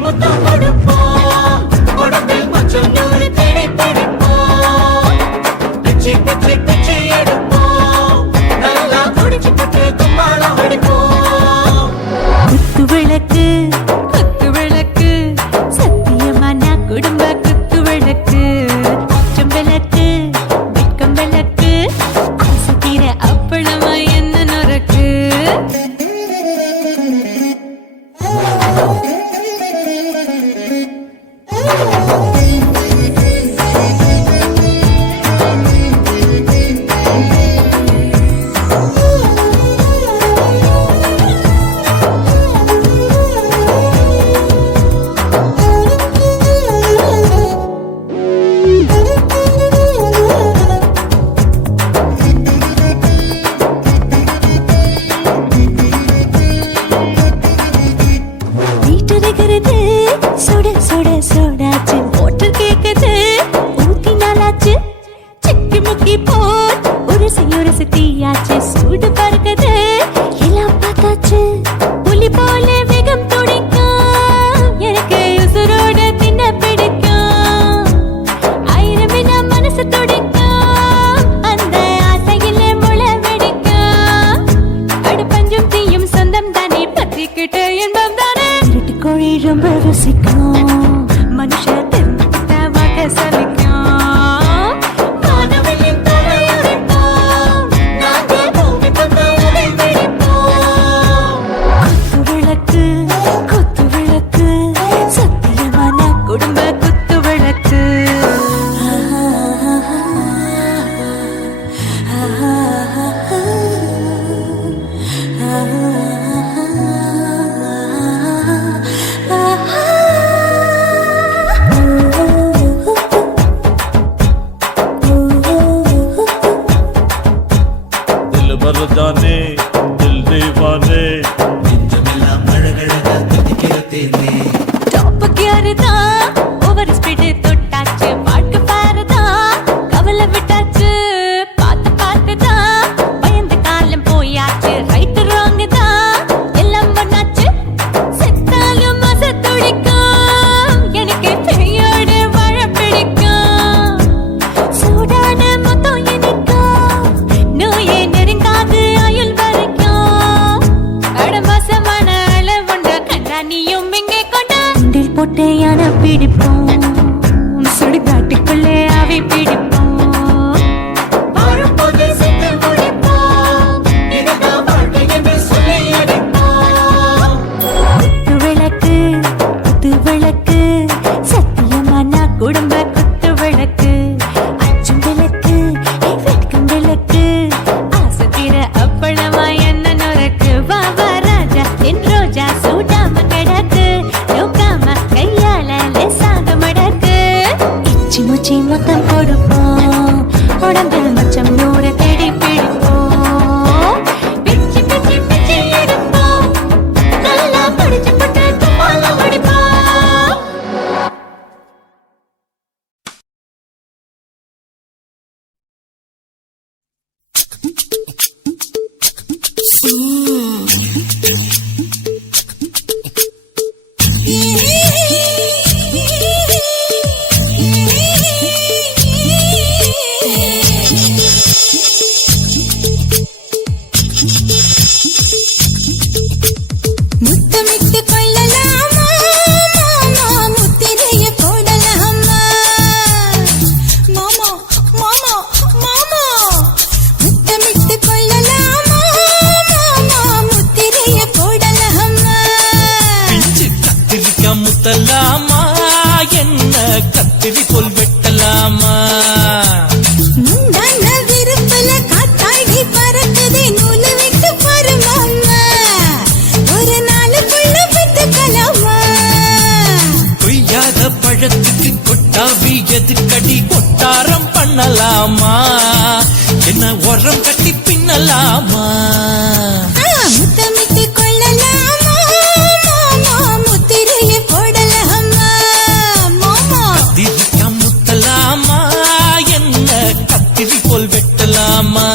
முத்தம் கொடுப்போம் உடம்பில் மச்சம் நூறு தேடி பிடிப்போம் பிச்சி பிச்சி பிச்சி எடுப்போம் நல்லா குடிச்சு பட்டு கும்மாளம் அடிப்போம் குத்து விளக்கு குத்து விளக்கு சத்தியமான குடும்ப குத்து விளக்கு அச்சம் விளக்கு வெட்கம் விளக்கு ஆசை தீர அப்பளமா என்ன நொறுக்கு சுட சுட சுடாச்சு மோட்டர் கேக்குது ஊத்தி நாளாச்சு சிக்கி முக்கி போல் உரசி தீயாச்சு சூடு பறக்குது எல்லாம் பார்த்தாச்சு புலி போல வேகம் துடிக்கும் எனக்கு உசுரோட தின்ன பிடிக்கும் ஆயிரம் வினா மனசு துடிக்கும் அந்த ஆசையில முளை வெடிக்கும் அடுப்பஞ்சும் தீயும் சொந்தம் தானே பத்திக்கிட்டு என்பம் தானே கோழி ரொம்ப ருசிக்கும் மனுஷ தெரிஞ்சுக்கிட்ட வாட்ட சலிக்கும் மானவெளியின் தலையுடைப்போம் நாங்கள் பூமி பந்தாயலை வெடிப்போம் குத்து விளக்கு சத்தியமான குடும்ப குத்து விளக்கு जाने दिल दीवाने நெஞ்சமெல்லாம் அழகழகா கத்திக்கிறதேனே டாப் கியர்தா ஓவர் ஸ்பீட் தொட்டாச்சு வாழ்க்கை பாருதா கவலை விட்டாச்சு பார்த்துதா பயந்து காலம் போயாச்சு ரைட் ராங் தான் எல்லாம் பண்ணாச்சு செத்தாலும் மச துடிக்கும் எனக்கு பெரியோடு வாழ பிடிக்கும் சூடான மொத்தம் எனக்கும் நோயே நெருங்காது ஆயுள் வரைக்கும் கடமாசமான அளவுண்ட கண்டானியும் இங்கே கொண்டா போட்டு யானை பிடிப்போம் சுடுகாட்டுக்குள்ளே அவை பிடிப்போம் வாழும்போது செத்து முடிப்போம் இதுதான் வாழ்க்கை என்று சொல்லி அடிப்போம் குத்து விளக்கு சத்தியமான குடும்ப குத்து விளக்கு அச்சும் விளக்கு வெட்கம் விளக்கு ஆசை தீர அப்பளமா என்ன நொறுக்கு வா வா ராஜா என் ரோஜா சூடாம கிடக்கு நோக்காம கையால லேசாக மடக்கு இச்சி முச்சி மொத்தம் கொடுப்போம் உடம்பில் மச்சம் நூறு தேடி பிடிப்போம் பிச்சி பிச்சி பிச்சி எடுப்போம் நல்லா படிச்சு பட்டு கும்மாளம் அடிப்போம் முத்தமிட்டு கொள்ளலாமா மாமா முத்திரைய போடலாமா மாமா மாமா மாமா முத்தமிட்டு கொள்ளலாமா மாமா முத்திரைய போடலாமா பிஞ்சு கத்திரிக்கா முத்தலாமா என்ன கத்திரி போல் வெட்டலாமா முந்தான விருப்பல காத்தாடி பறக்குதே நூலு விட்டு பாரு மாமா ஒரு நாளுக்குள்ள வித்துக்கலாமா கொய்யாத பழத்துக்கு கொட்டாவி எதுக்கடி கொட்டாரம் பண்ணலாமா என்ன உரம் கட்டி பின்னலாமா முத்தமிட்டு கொள்ளலாமா மாமா முத்திரைய போடலாமா மாமா கத்திரிக்கா முத்தலாமா என்ன கத்திரி போல் வெட்டலாமா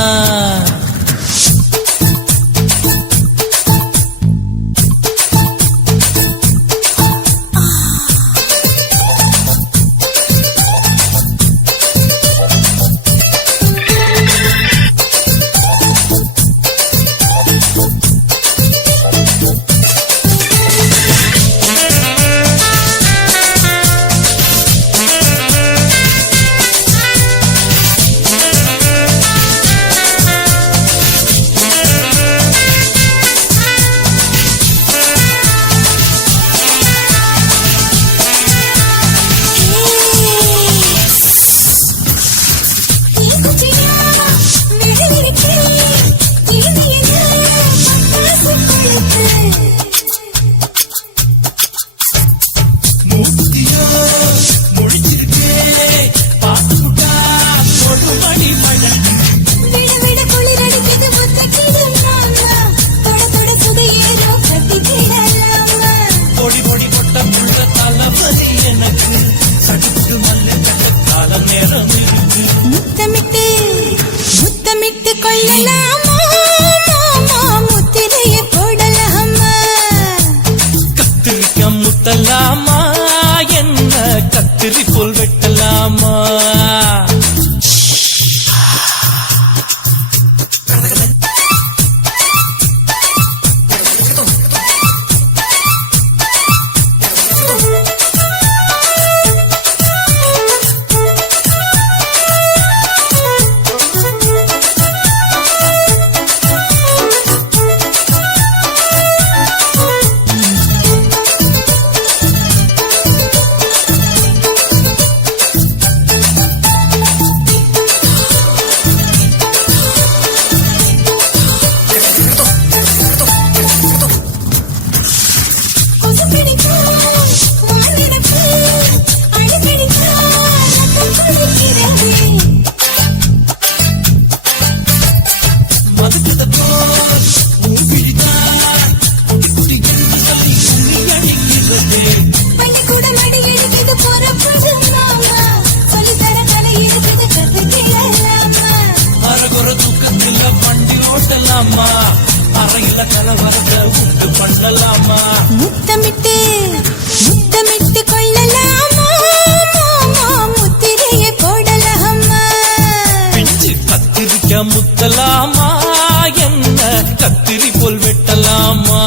உள்ள தளபதி எனக்கு சடுக்கு மல்ல கட்ட காலம் நேரம் இருக்கு முத்தமிட்டு முத்தமிட்டு கொள்ளலாமா மாமா முத்திரையை போடலாமா கத்திரிக்க முத்தலாமா என்ன கத்திரி போல் வெட்டலாமா அறையில கலவரத்தை உண்டு பண்ணலாமா முத்தமிட்டு முத்தமிட்டு கொள்ளலாமா மாமா முத்திரையை போடலாமா பிஞ்சு கத்திரிக்க முத்தலாமா என்ன கத்திரி போல் வெட்டலாமா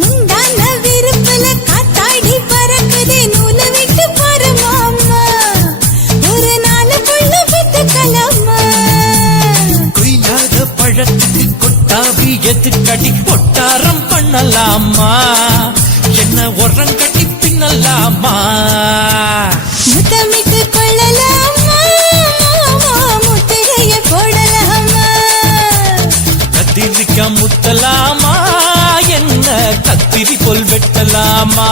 முந்தான விருப்பல காத்தாடி பறக்குதே நூல விட்டு பாரு மாமா ஒரு நாள் புள்ள வித்துக்கலாமா கொய்யாத பழத்துக்கு கொட்டாவி எதுக்கடி ஒட்டாரம் பண்ணலாமா என்ன உரங்கட்டி பின்னலாமா முத்தமிட்டு கொள்ளலாமா மாமா முத்திரையை போடலாமா கத்திரிக்க முத்தலாமா என்ன கத்திரி போல் வெட்டலாமா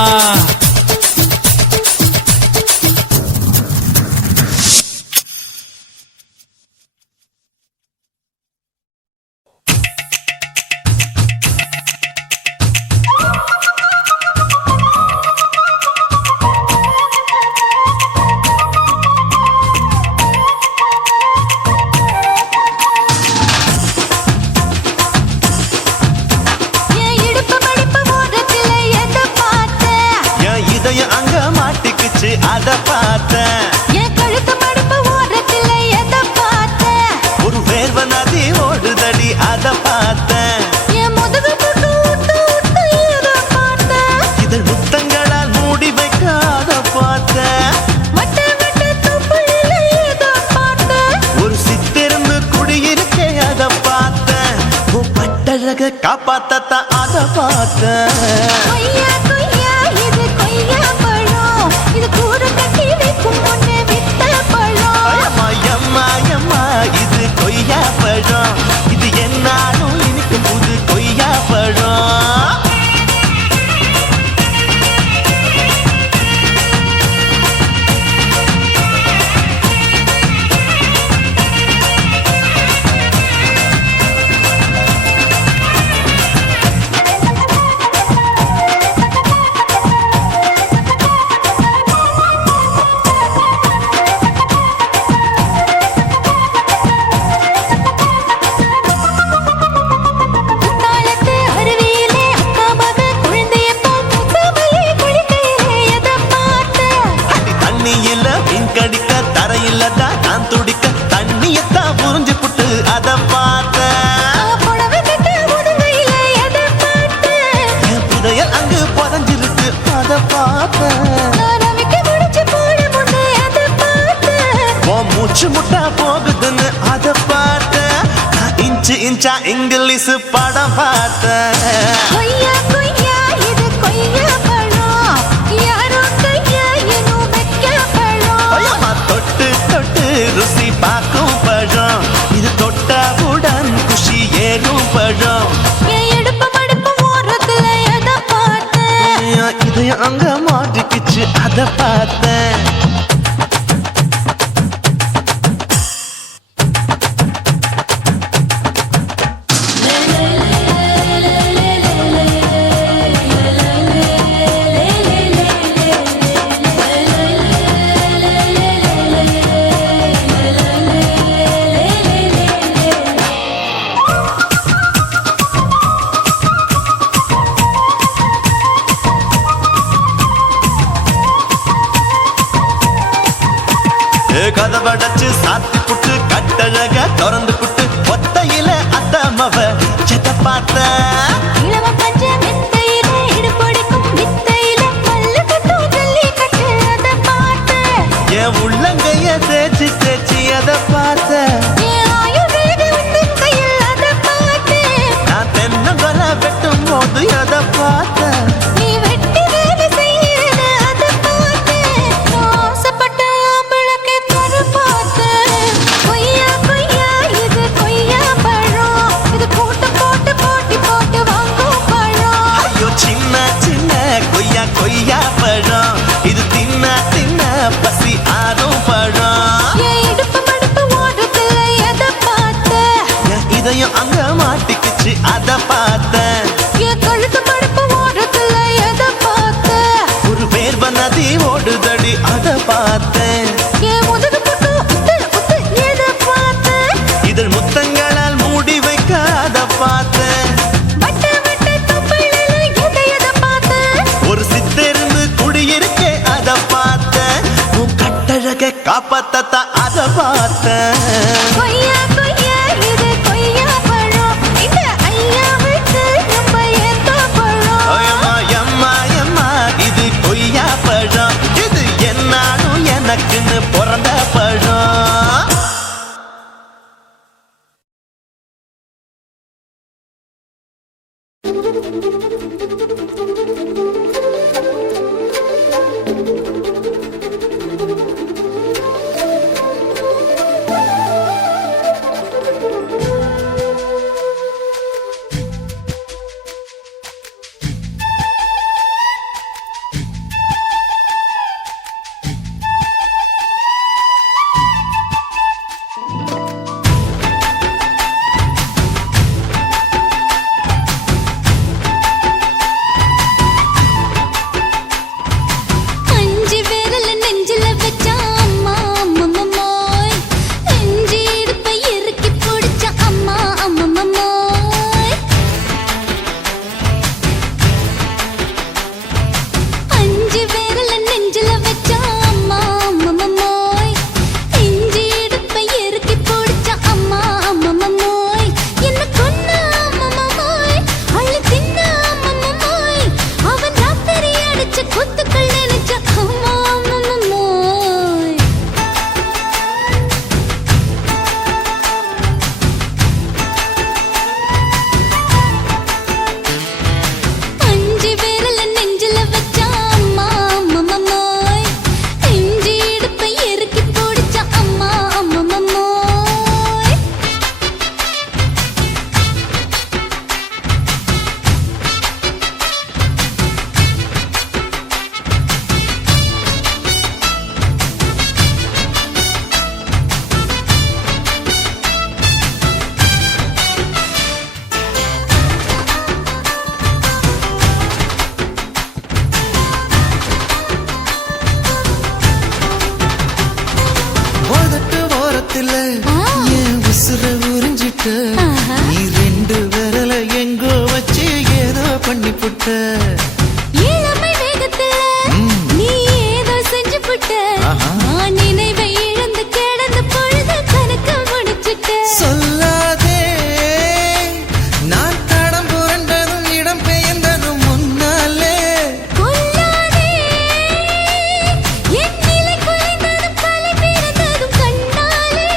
என் இடுப்பு மடிப்பு ஓரத்துல எதை பார்த்தேன்? என் இதயம் அங்க மாட்டிக்குச்சு அத பார்த்தேன் என் கழுத்து மடிப்பு ஓரத்துல எதை பார்த்தேன்? ஒரு வேர்வ நதி ஓடுதடி அத பார்த்தேன் என் முதுகு புட்டு விட்டு விட்டு எதை பார்த்தேன்? இதழ் முத்தங்களால் மூடி வைக்க அத பார்த்தேன் வட்ட வட்ட துப்புளில எதை பார்த்தேன்? ஒரு சித்திருந்து குடியிருக்கே அத பார்த்தேன் உன் பட்டழக காப்பாத்தத்தான் அத பார்த்தேன் கொய்யா கொய்யா இது கொய்யா பழம், இது கூடு கட்டி வைக்கும் முன்னே வித்த பழம். அம்மா எம்மா எம்மா இது கொய்யா பழம் இது என்னாலும் இனிக்கு புது கொய்யா பழம் குத்தாலத்து அருவியிலே அக்கா மக குழந்தைய போல் முசாமையை குளிக்கையிலே எதை பார்த்தேன்? அடி தண்ணியில மீன் கடிக்க தரையில தான் நான் துடிக்க தண்ணியத்தான் புரிஞ்சு புட்டு அத பார்த்தேன் புடவை கட்ட முதுகையிலே எதை பார்த்தேன்? என் புதையல் அங்கு புதஞ்சிருக்கு அத பார்த்தேன் நான் ரவிக்கு முடிச்சு போட முன்னே எதை பார்த்தேன்? உன் மூச்சு முட்டா போகுதுன்னு அத பார்த்தேன் நான் இன்ச்சு இன்ச்சா இங்கிலீஷ் படம் பார்த்தேன் கொய்யா கொய்யா இது கொய்யா பழம், யாரோ கையா இன்னும் வைக்க பழம். ஐயம்மா தொட்டு தொட்டு ருசி பார்க்கும் பழம் இது தொட்டாவுடன் குஷி ஏறும் பழம் என் இடுப்பு மடிப்பு ஓரத்துல எதை பார்த்தேன்? என் இதயம் அங்க மாட்டிக்குச்சு அத பார்த்தேன் லே கதவடைச்சு சாத்தி புட்டு கட்டழக திறந்து புட்டு ஒத்தையில அத்தமவ செத்த பார்த்த இளவ பஞ்ச மெத்தையில இடுப்பொடிக்கும் வித்தையில பல்லு கட்டும் ஜல்லி கட்டு அத பார்த்த என் உள்ளங்கைய தேய்ச்சி தேய்ச்சி அதை பார்த்த என் ஆயுர்வேத உந்தன் கையில் அத பார்த்த நான் தென்னங்கொலை வெட்டும் போது அதை பார்த்த நீ வெட்டி வேலை செய்யறத அத பார்த்த நான் ஆசைப்பட்ட ஆம்பளக்கு தர பார்த்த கொய்யா கொய்யா இது கொய்யா பழம் இது போட்டு போட்டு போட்டி போட்டு வாங்கும் பழம் ஐயோ சின்ன சின்ன கொய்யா கொய்யா பழம் இது தின்ன தின்ன பசி ஆறும் பழம் என் இடுப்பு மடுப்பு ஓடுறதுல எதை பார்த்த என் இதயம் அங்க மாட்டிக்குச்சு அதை பார்த்தேன் என் கழுத்து மடுப்பு ஓடுறதுல எதை பார்த்த ஒரு வேர்வ நதி ஓடுதடி அதை பார்த்தேன் என் முதுகு புட்டு உத்து உத்து எதை பார்த்த இதழ் முத்தங்களால் மூடி வைக்க அதை பார்த்தேன் வட்ட வட்ட தொப்பையில எதை பார்த்த ஒரு சித்தெரும்பு குடியிருக்கே அதை பார்த்தேன் உன் கட்டழக காப்பாத்தத்தான் அதை பார்த்தேன் கொய்யா கொய்யா இது கொய்யா பழம் இந்த ஐயா விட்டு நம்ம எந்த பழம் அம்மா எம்மா எம்மா இது கொய்யா பழம் இது என்னாலும் எனக்குன்னு பிறந்த பழம் அஞ்சு விரல நெஞ்சில வச்சா அம்மா அம்மம்மோய் நெஞ்சு இடுப்பை இறுக்கி பிடிச்ச அம்மா அம்மம்மோய் அஞ்சு விரல நெஞ்சில வச்சா அம்மா அம்மம்மோய் நெஞ்சு இடுப்பை இறுக்கி பிடிச்ச அம்மா அம்மம்மோய் என்ன கொன்ன அம்மம்மோய் அள்ளி தின்ன அம்மம்மோய் அவன் ராத்திரி அடிச்ச குத்துக்கள் நினைச்ச அம்மா அம்மம்மோய் அஞ்சு விரல நெஞ்சில வச்சா அம்மா அம்மம்மோய் நெஞ்சு இடுப்பை இறுக்கி பிடிச்ச அம்மா அம்மம்மோய் உதட்டு ஓரத்துல என் உசுர உறிஞ்சிட்ட ஆஹா. நீ ரெண்டு விரல எங்கோ வச்சு ஏதோ பண்ணி புட்ட இளமை வேகத்துல நீ ஏதோ செஞ்சு புட்ட ஆஹா. நான் நினைவை இழந்து கிடந்த பொழுது கணக்கு முடிச்சிட்ட சொல்லாதே நான் தடம் புரண்டதும் இடம் பெயர்ந்ததும் முன்னாலே கொல்லாதே என் நிலை குலைந்ததும் கலை பிறந்ததும் கண்ணாலே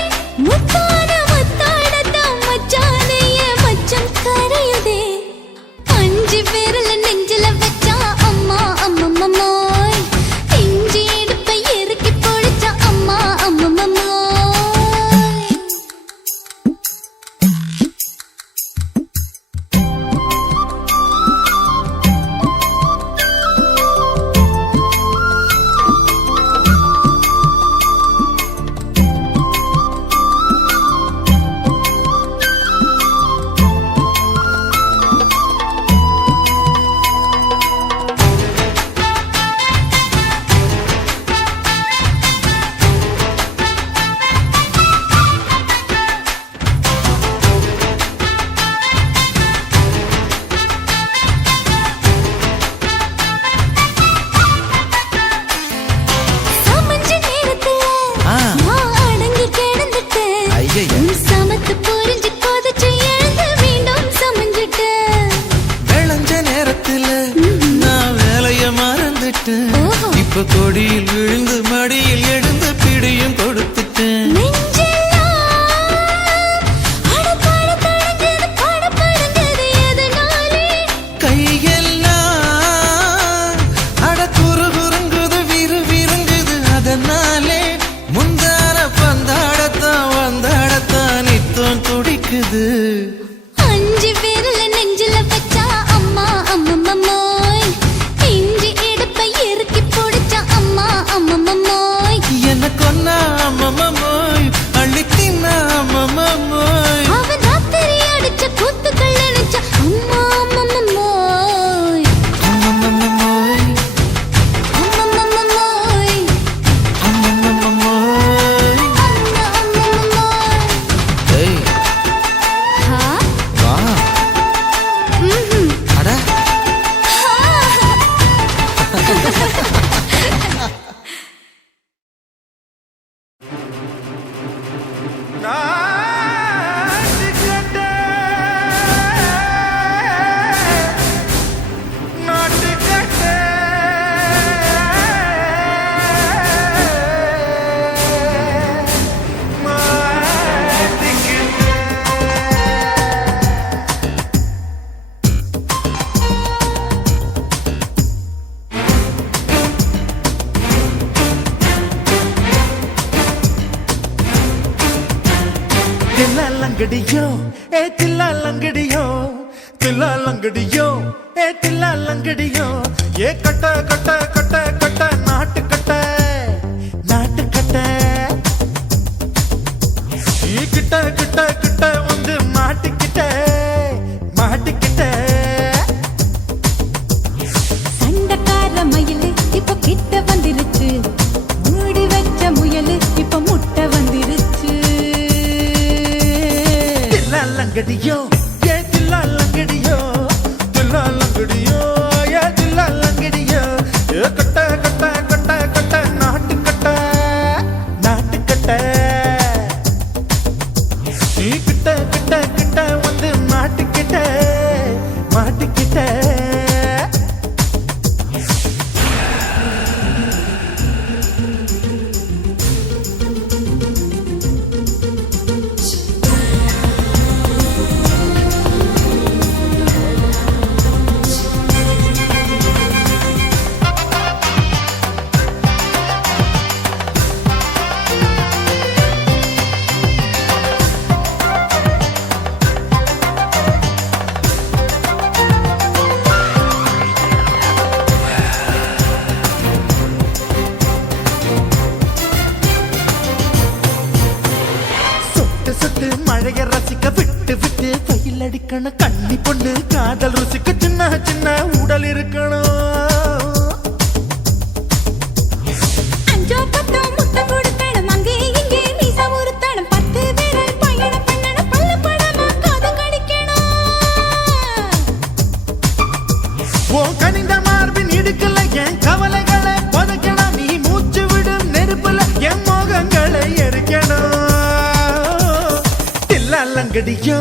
இப்ப கொடியில் விழுந்து மடியில் எழுந்து பிடியும் கொடுத்துட்டேன். கையெல்லாம் அட குறுகுறுங்குது விறுவிறுங்குது அதனாலே முந்தான பந்தாடத்தான் வந்தாடத்தான் நித்தம் துடிக்குது. அஞ்சு பேர்ல நெஞ்சில வச்சா அம்மா அம்மம்மோய், இஞ்சி இடுப்பை இறுக்கி பிடிச்சா அம்மா அம்மம்மோய், என்ன கொன்னா அம்மம்மோய் அள்ளி தின்னா அம்மம்மோய், அவன் ராத்திரி அடிச்ச கூத்துக்கள் நினைச்ச அம்மா அம்மம்மோய், அம்மம்மோய் அம்மம்மோய், அம்மம்மோய். அம்மம்மோய். ஏய் ஹா? வா ம்ஹும். அட தில்லாலங்கடியோ ஏ தில்லாலங்கடியோ, தில்லாலங்கடியோ ஏ தில்லாலங்கடியோ, ஏ கட்ட கட்ட கட்ட கட்ட நாட்டு கட்ட நாட்டு கட்ட, நீ கிட்ட கிட்ட கிட்ட வந்து மாட்டிக்கிட்ட மாட்டிக்கிட்ட. சண்டக்கார மயிலு இப்ப கிட்ட வந்துருச்சு, மூடி வச்ச முயலு இப்ப முட்டை வந்துருச்சு. தில்லாலங்கடியோ ஏ தில்லாலங்கடியோ, தில்லாலங்கடியோ ஏ தில்லாலங்கடியோ, ஏ கட்ட கட்ட கட்ட கட்ட நாட்டு கட்ட நாட்டு கட்ட, நீ கிட்ட கிட்ட கிட்ட வந்து மாட்டிக்கிட்ட மாட்டிக்கிட்ட. சொட்டு சொட்டு மழைய ரசிக்க விட்டு விட்டு வெயில் அடிக்கணும், கண்ணி பொண்ணு காதல் ருசிக்க சின்ன சின்ன உடல் இருக்கணும். அஞ்சோ பத்தோ முட்டை கொடுக்கணும், அங்கே இங்கே மீச உருத்தணும், 10 விரல் பயணம் பண்ணணும், பல்ல படமா காது கடிக்கணும். ஓ கனிந்த மார்பின் இடுக்கல என் கவலைகளை புதைக்கணும், நீ மூச்சு விடும் நெருப்புல என் மோகங்களை எரிக்கணும். தில்லாலங்கடியோ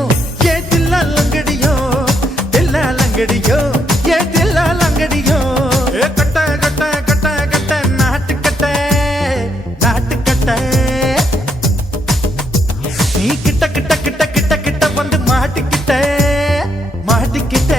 ஏ தில்லாலங்கடியோ, தில்லாலங்கடியோ ஏ தில்லாலங்கடியோ, ஏ கட்ட கட்ட கட்ட கட்ட நாட்டு கட்ட நாட்டு கட்ட, நீ கிட்ட கிட்ட கிட்ட கிட்ட கிட்ட வந்து மாட்டிக்கிட்ட மாட்டிக்கிட்ட.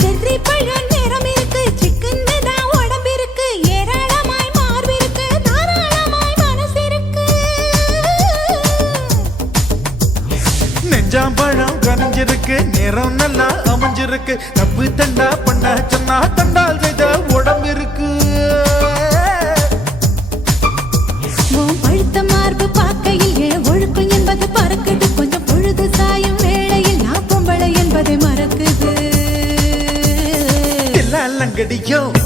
செர்ரி பழம் நிறம் இருக்கு, சிக்கன்னு தான் உடம்பிருக்கு, ஏராளமாய் மார்பிருக்கு, தாராளமாய் மனசிருக்கு. நெஞ்சாம்பழம் கனிஞ்சிருக்கு, நிறம் நல்லா அமைஞ்சிருக்கு, தப்பு தண்டா பண்ண சொன்னா தண்டால் செய்த உடம்பு இருக்கு. உன் பழுத்த மார்பு பார்க்கையில் ஒழுக்கம் என்பது பறக்குது, கொஞ்சம் பொழுது ரசிக்கடியோ